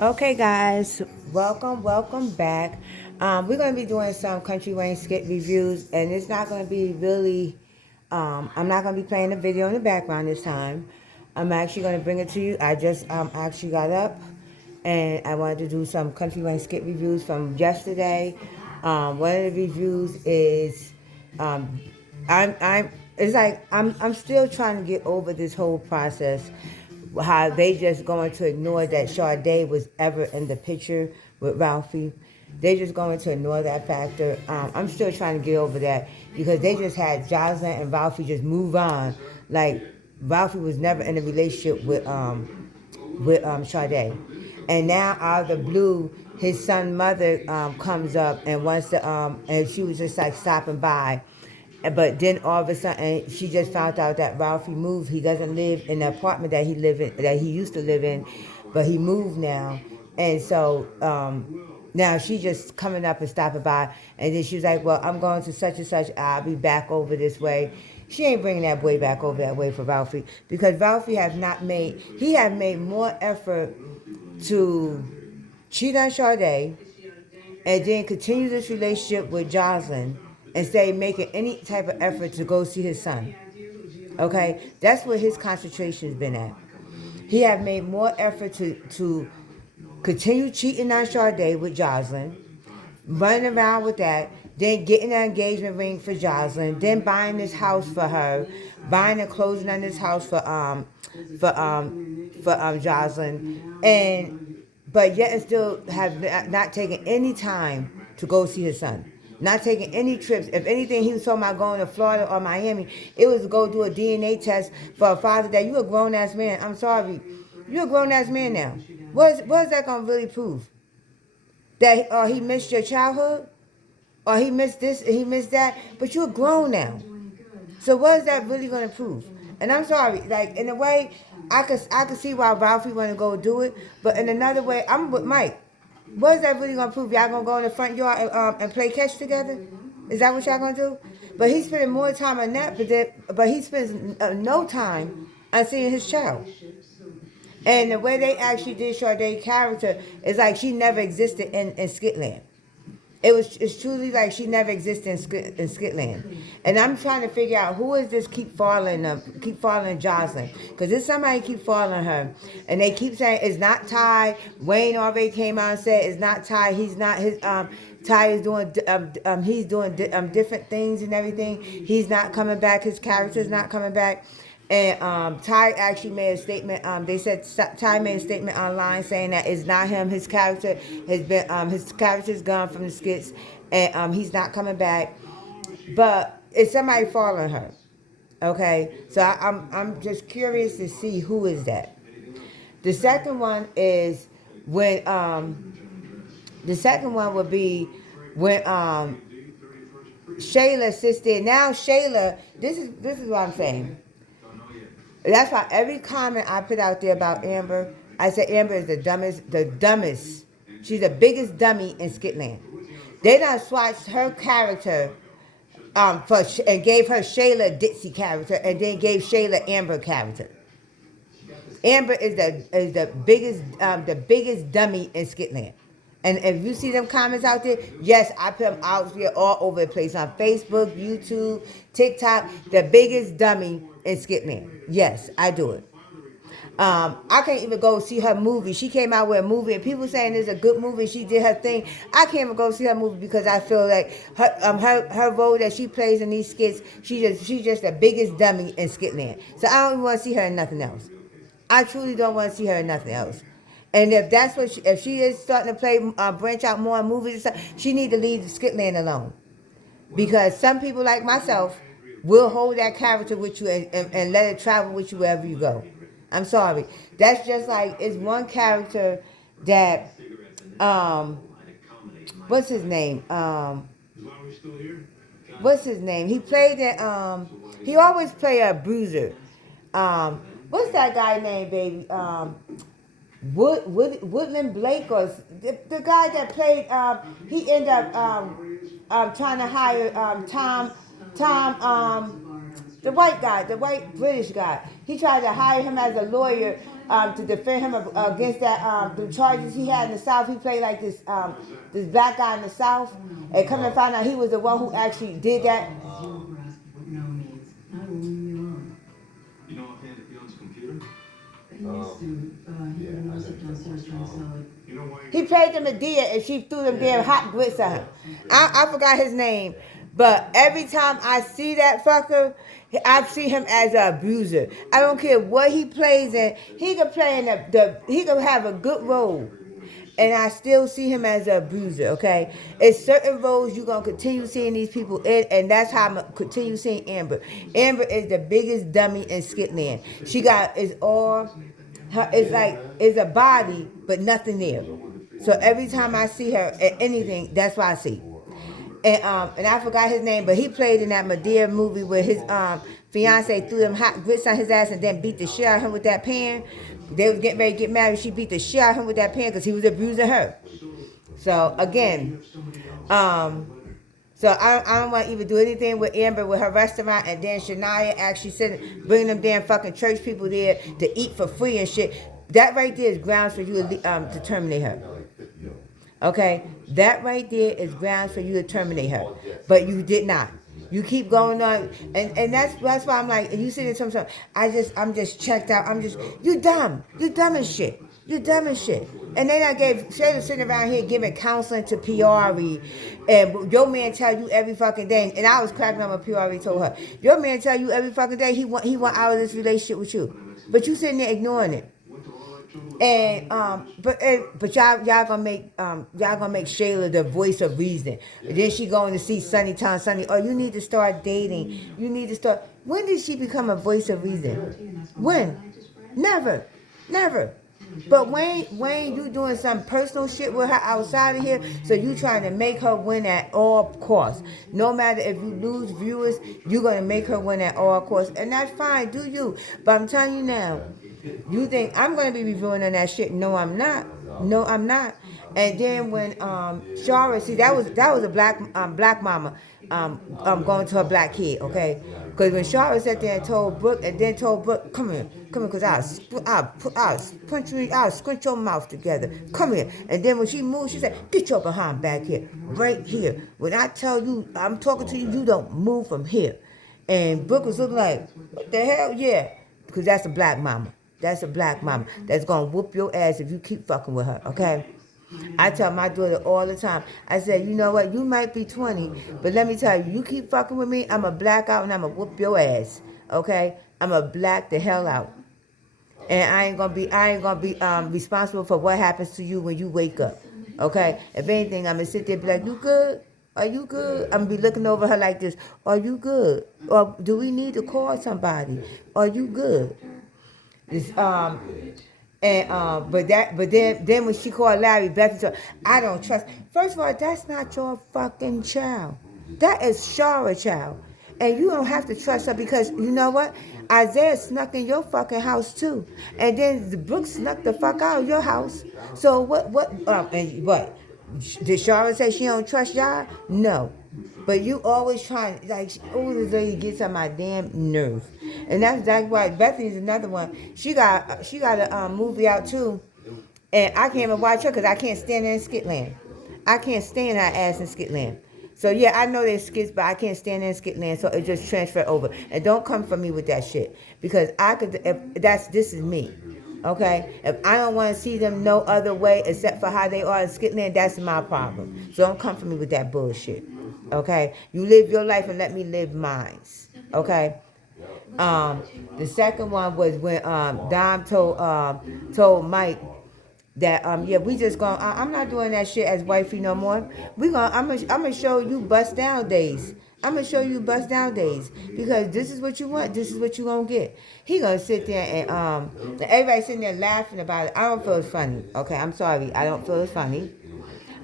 Okay, guys, welcome back. We're going to be doing some Country Wayne skit reviews, and it's not going to be really. I'm not going to be playing the video in the background this time. I'm actually going to bring it to you. I just actually got up, and I wanted to do some Country Wayne skit reviews from yesterday. One of the reviews is, um, it's like I'm still trying to get over this whole process how they just going to ignore that Sade was ever in the picture with Ralphie. They just going to ignore that factor. I'm still trying to get over that because they just had Jocelyn and Ralphie just move on. Like Ralphie was never in a relationship with Sade. And now out of the blue, his son mother comes up and wants to and she was just like stopping by. But then all of a sudden, she just found out that Ralphie moved. He doesn't live in the apartment that he used to live in, but he moved now. And so now she's just coming up and stopping by. And then she was like, "Well, I'm going to such and such. I'll be back over this way." She ain't bringing that boy back over that way for Ralphie because Ralphie has not made. He has made more effort to cheat on Sade and then continue this relationship with Jocelyn instead of making any type of effort to go see his son. Okay, that's where his concentration has been at. He have made more effort to continue cheating on Sade with Jocelyn, running around with that, then getting an engagement ring for Jocelyn, then buying this house for her, buying and closing on this house for Jocelyn, and but yet and still have not taken any time to go see his son. Not taking any trips. If anything, he was talking about going to Florida or Miami. It was to go do a DNA test for a father that you a grown ass man. I'm sorry, you're a grown ass man now. What is that gonna really prove? That or he missed your childhood, or he missed this, and he missed that. But you're grown now. So what is that really going to prove? And I'm sorry, like in a way, I could see why Ralphie want to go do it, but in another way, I'm with Mike. What is that really going to prove? Y'all going to go in the front yard and play catch together? Is that what y'all going to do? But he's spending more time on that, but he spends no time on seeing his child. And the way they actually did Sade's character is like she never existed in Skitland. It's truly like she never existed in Skitland. And I'm trying to figure out who is this keep following Jocelyn. Because this somebody keep following her. And they keep saying it's not Ty. Wayne already came out and said it's not Ty. He's not his Ty is doing he's doing different things and everything. He's not coming back. His character's not coming back. And Ty actually made a statement. They said Ty made a statement online saying that it's not him. His character has been his character's gone from the skits, and he's not coming back. But it's somebody following her. Okay, so I'm just curious to see who is that. The second one is when the second one would be when Shayla sits there. Now Shayla, this is what I'm saying. That's why every comment I put out there about Amber, I said Amber is the dumbest. She's the biggest dummy in Skitland. They done swatched her character and gave her Shayla Dixie character and then gave Shayla Amber character. Amber is the biggest dummy in Skitland. And if you see them comments out there, yes, I put them out there all over the place on Facebook, YouTube, TikTok. The biggest dummy in Skitland. Yes, I do it. I can't even go see her movie. She came out with a movie, and people saying it's a good movie. She did her thing. I can't even go see her movie because I feel like her role that she plays in these skits, she's just the biggest dummy in Skitland. So I don't even want to see her in nothing else. I truly don't want to see her in nothing else. And if that's what if she is starting to play branch out more in movies and stuff, she need to leave Skitland alone. Because some people like myself will hold that character with you and let it travel with you wherever you go. I'm sorry. That's just like it's one character that what's his name? What's his name? He played that he always play a bruiser. What's that guy name, baby? Woodman Blake or the guy that played he ended up trying to hire Tom the white guy, the white British guy. He tried to hire him as a lawyer to defend him against that the charges he had in the South. He played like this black guy in the South, and come to find out he was the one who actually did that. You know offhand if he owns a computer? He played the Medea and she threw them damn hot grits at him. I forgot his name. But every time I see that fucker, I see him as an abuser. I don't care what he plays in. He could play in he could have a good role. And I still see him as an abuser, okay? It's certain roles you're going to continue seeing these people in, and that's how I'm going to continue seeing Amber. Amber is the biggest dummy in Skitland. She got, it's a body, but nothing there. So every time I see her at anything, that's what I see. And I forgot his name, but he played in that Medea movie where his fiance threw them hot grits on his ass and then beat the shit out of him with that pan. They was getting ready to get married. She beat the shit out of him with that pan because he was abusing her. So again, so I don't want to even do anything with Amber with her restaurant, and then Shania actually bringing them damn fucking church people there to eat for free and shit. That right there is grounds for you to terminate her. Okay, that right there is grounds for you to terminate her, but you did not. You keep going on, and that's why I'm like, and you sitting there something. I'm just checked out. You dumb as shit. You dumb as shit. And then I gave Shayla sitting around here giving counseling to Piari, and your man tell you every fucking day. And I was cracking up when Piari told her, your man tell you every fucking day he want out of this relationship with you, but you sitting there ignoring it. And but y'all gonna make Shayla the voice of reason. And then she going to see Sunny Town Sunny. Oh, you need to start dating. You need to start. When did she become a voice of reason? When? Never. But Wayne, you doing some personal shit with her outside of here, so you trying to make her win at all costs. No matter if you lose viewers, you're gonna make her win at all costs, and that's fine. Do you? But I'm telling you now. You think I'm gonna be reviewing on that shit? No, I'm not. And then when Shara, see that was a black mama going to her black kid, okay? Because when Shara sat there and told Brooke, come here, because I'll punch you, I'll squint your mouth together. Come here. And then when she moved, she said, get your behind back here, right here. When I tell you I'm talking to you, you don't move from here. And Brooke was looking like, what the hell? Yeah, because that's a black mama. That's a black mama that's going to whoop your ass if you keep fucking with her, okay? I tell my daughter all the time, I said, you know what, you might be 20, but let me tell you, you keep fucking with me, I'm going to black out and I'm going to whoop your ass, okay? I'm going to black the hell out. And I ain't going to be responsible for what happens to you when you wake up, okay? If anything, I'm going to sit there and be like, you good? Are you good? I'm going to be looking over her like this. Are you good? Or do we need to call somebody? Are you good? But then when she called Larry, Bethany said, I don't trust. First of all, that's not your fucking child. That is Shara's child. And you don't have to trust her because you know what? Isaiah snuck in your fucking house too. And then the Brooke snuck the fuck out of your house. So what? Did Shara say she don't trust y'all? No. But you always trying, like, oh, this lady gets on my damn nerves. And that's why Bethany's another one. She got a movie out too. And I can't even watch her because I can't stand her in Skitland. I can't stand her ass in Skitland. So yeah, I know there's skits, but I can't stand her in Skitland, so it just transferred over. And don't come for me with that shit. Because this is me. Okay? If I don't want to see them no other way except for how they are in Skitland, that's my problem. So don't come for me with that bullshit. Okay? You live your life and let me live mine. Okay? The second one was when Dom told Mike that we just going I'm not doing that shit as wifey no more. I'm gonna show you bust down days. I'm gonna show you bust down days because this is what you want. This is what you gonna get. He gonna sit there and everybody sitting there laughing about it. I don't feel it's funny. Okay, I'm sorry. I don't feel it's funny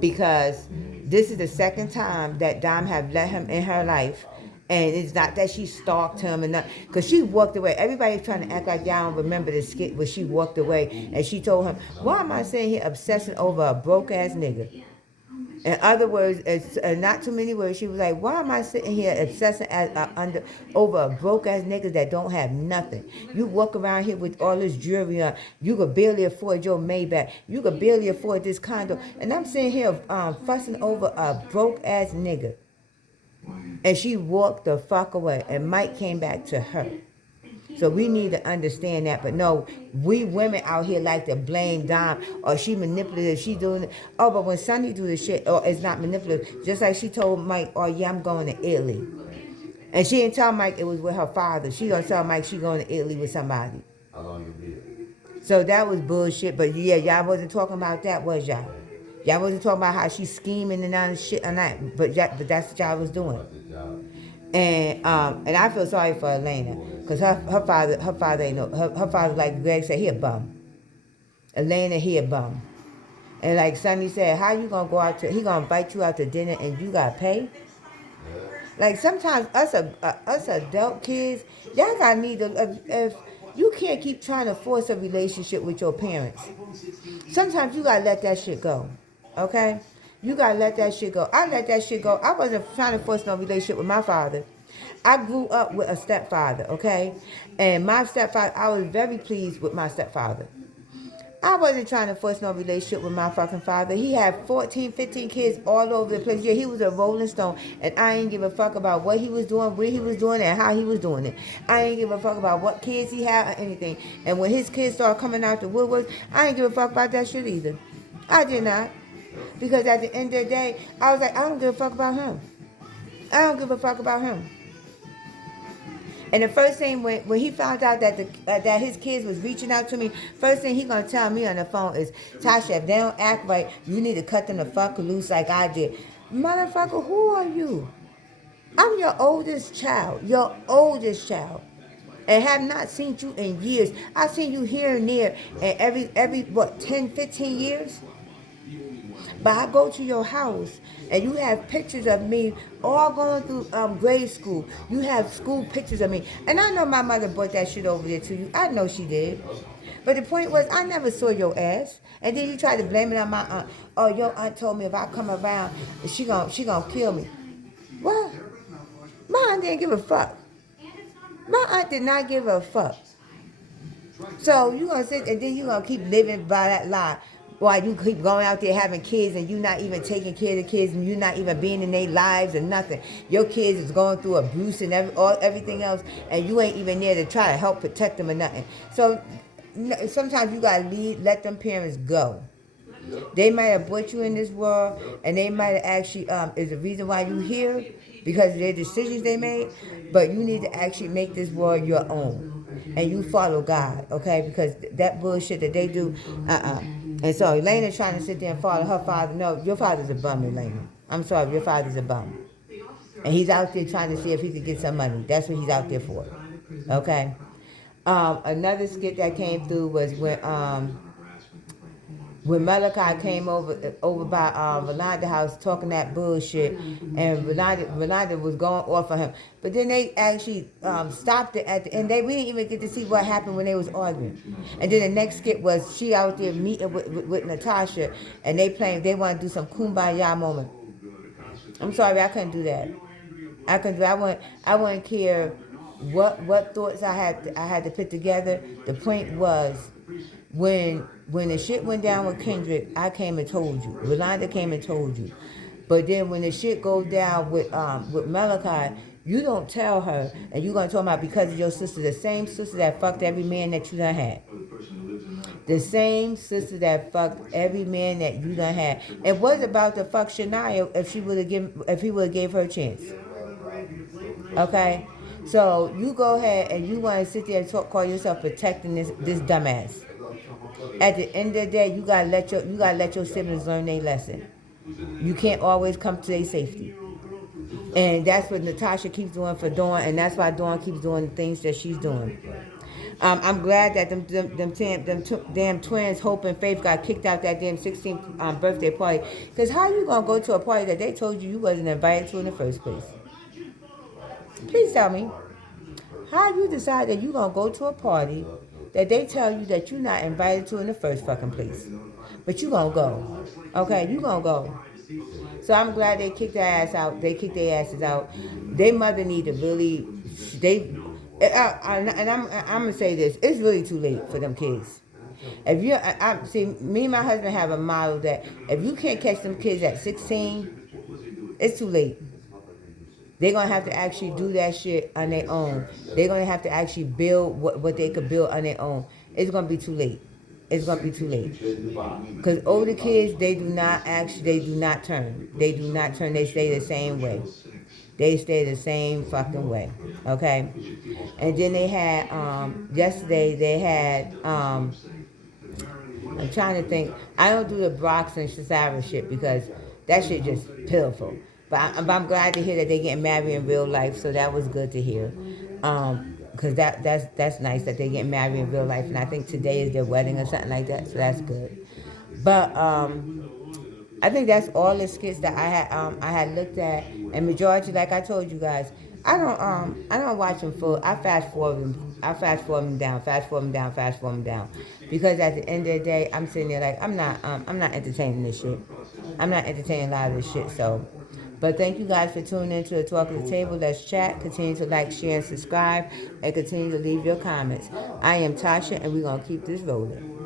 because this is the second time that Dom have let him in her life. And it's not that she stalked him and because she walked away. Everybody's trying to act like y'all don't remember the skit where she walked away and she told him, why am I sitting here obsessing over a broke ass nigga? In other words, it's not too many words. She was like, "Why am I sitting here obsessing over a broke ass nigga that don't have nothing? You walk around here with all this jewelry on. You could barely afford your Maybach. You could barely afford this condo, and I'm sitting here fussing over a broke ass nigga." And she walked the fuck away. And Mike came back to her. So we need to understand that. But no, we women out here like to blame Dom, or she manipulative, she doing it. Oh, but when Sonny do the shit, or it's not manipulative, just like she told Mike, "Oh yeah, I'm going to Italy." And she didn't tell Mike it was with her father. She gonna tell Mike she going to Italy with somebody. How long you been? So that was bullshit. But yeah, y'all wasn't talking about that, was y'all? Y'all wasn't talking about how she's scheming and all this shit or not. But that's what y'all was doing. And I feel sorry for Elena, cause her father ain't no, her father, like Greg said, he a bum. Elena, he a bum. And like Sonny said, how you gonna go out to, he gonna invite you out to dinner and you gotta pay? Like sometimes us adult kids, y'all gotta need to, if you can't keep trying to force a relationship with your parents. Sometimes you gotta let that shit go, okay? You gotta let that shit go. I let that shit go. I wasn't trying to force no relationship with my father. I grew up with a stepfather, okay? And my stepfather, I was very pleased with my stepfather. I wasn't trying to force no relationship with my fucking father. He had 14, 15 kids all over the place. Yeah, he was a rolling stone, and I ain't give a fuck about what he was doing, where he was doing it, and how he was doing it. I ain't give a fuck about what kids he had or anything. And when his kids started coming out the woodwork, I ain't give a fuck about that shit either. I did not. Because at the end of the day, I was like, I don't give a fuck about him. I don't give a fuck about him. And the first thing when he found out that his kids was reaching out to me, first thing he gonna tell me on the phone is, "Tasha, if they don't act right, you need to cut them the fuck loose like I did." Motherfucker, who are you? I'm your oldest child, and have not seen you in years. I've seen you here and there, and every what, 10, 15 years. But I go to your house and you have pictures of me all going through grade school. You have school pictures of me. And I know my mother brought that shit over there to you. I know she did. But the point was, I never saw your ass. And then you try to blame it on my aunt. "Oh, your aunt told me if I come around, she gonna kill me." What? My aunt didn't give a fuck. My aunt did not give a fuck. So you gonna sit and then you gonna keep living by that lie. While you keep going out there having kids and you not even taking care of the kids and you not even being in their lives and nothing. Your kids is going through abuse and everything else, and you ain't even there to try to help protect them or nothing. So sometimes you gotta let them parents go. They might have brought you in this world, and they might have actually is the reason why you here because of their decisions they made. But you need to actually make this world your own, and you follow God, okay? Because that bullshit that they do, And so Elena's trying to sit there and follow her father. No, your father's a bum, Elena. I'm sorry, your father's a bum, and he's out there trying to see if he could get some money. That's what he's out there for, okay? Another skit that came through was when Malachi came over by Rolanda house talking that bullshit, and Rolanda was going off on him. But then they actually stopped it at the end. We didn't even get to see what happened when they was arguing. And then the next skit was she out there meeting with Natasha, and they want to do some kumbaya moment. I'm sorry, I couldn't do that. I wouldn't care what thoughts I had to put together. The point was, when the shit went down with Kendrick, I came and told you. Rolanda came and told you. But then when the shit goes down with Malachi, you don't tell her, and you're gonna talk about because of your sister, the same sister that fucked every man that you done had. The same sister that fucked every man that you done had. It was about to fuck Shania if he would have gave her a chance. Okay? So you go ahead and you want to sit there and call yourself protecting this dumbass. At the end of the day, you gotta let your siblings learn their lesson. You can't always come to their safety, and that's what Natasha keeps doing for Dawn, and that's why Dawn keeps doing the things that she's doing. I'm glad that them damn twins, Hope and Faith, got kicked out that damn 16th birthday party. Cause how you gonna go to a party that they told you wasn't invited to in the first place? Please tell me. How you decide that you gonna go to a party that they tell you that you're not invited to in the first fucking place, but you gonna go? Okay, you gonna go? So I'm glad they kicked their ass out. They kicked their asses out. Their mother need to really, and I'm gonna say this. It's really too late for them kids. If you, I see, me and my husband have a model that if you can't catch them kids at 16, it's too late. They're gonna have to actually do that shit on their own. They're gonna have to actually build what they could build on their own. It's gonna be too late. It's gonna be too late. Because older kids, they do not turn. They do not turn. They stay the same way. They stay the same fucking way. Okay. And then they had yesterday they had I'm trying to think. I don't do the Brox and Shazara shit because that shit just pitiful. But I'm glad to hear that they getting married in real life. So that was good to hear. Because that's nice that they get married in real life. And I think today is their wedding or something like that. So that's good. But I think that's all the skits that I had looked at, and majority, like I told you guys, I don't watch them full. I fast forward them. I fast forward them down, fast forward them down, fast forward them down, because at the end of the day, I'm sitting there like I'm not entertaining this shit. I'm not entertaining a lot of this shit. So, but thank you guys for tuning in to the Talk of the Table. Let's chat. Continue to like, share, and subscribe, and continue to leave your comments. I am Tasha, and we're gonna keep this rolling.